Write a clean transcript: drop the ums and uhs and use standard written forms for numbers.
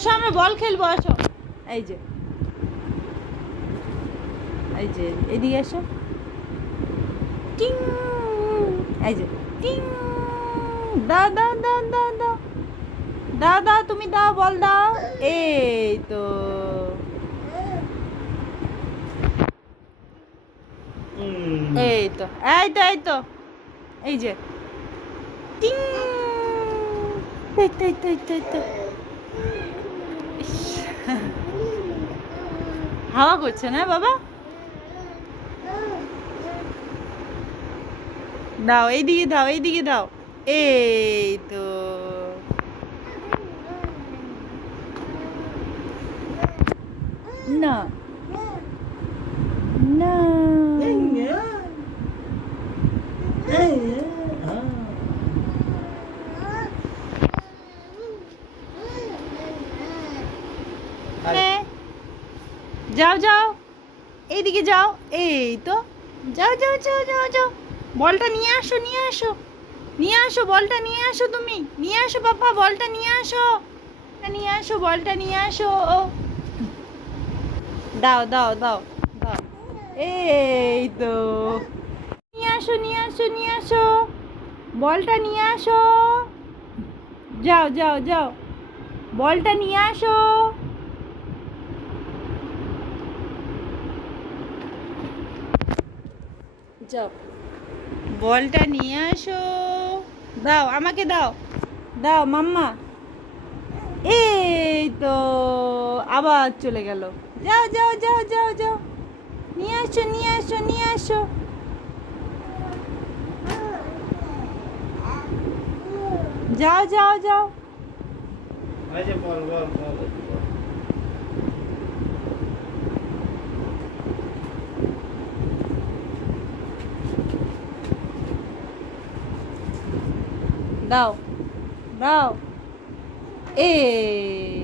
আসো আমরা বল খেলবো, আসো। এই যে এদিকে আসো। টিং, এই যে টিং, দাও দাও দাও দাও দাও দাও দাও, তুমি দাও, বল দাও। এই তো, এই তো, এই তো, এই তো, এই যে টিং, এই তো, এই তো, এই তো, এই তো। ইস, হাওয়া করছে না বাবা? দাও, এইদিকে দাও, এইদিকে দাও। এই তো, না না, যাও যাও, এইদিকে যাও। এই তো, যাও যাও যাও যাও যাও, বলটা নিয়ে আসো, নিয়ে আসো, নিয়ে আসো, বলটা নিয়ে আসো, তুমি নিয়ে আসো পাপা, বলটা নিয়ে আসো, নিয়ে আসো, বলটা নিয়ে আসো। দাও দাও দাও দাও, এই তো, নিয়ে আসো, নিয়ে আসো, নিয়ে আসো, বলটা নিয়ে আসো, যাও যাও যাও, বলটা নিয়ে আসো, যাও, বলটা নিয়ে আসো, দাও আমাকে, দাও দাও মাম্মা। এই তো, আবার চলে গেল। যাও যাও যাও যাও যাও, নিয়ে আসো, নিয়ে আসো, নিয়ে আসো, যাও যাও যাও, বল বল বল। দাও দাও, এই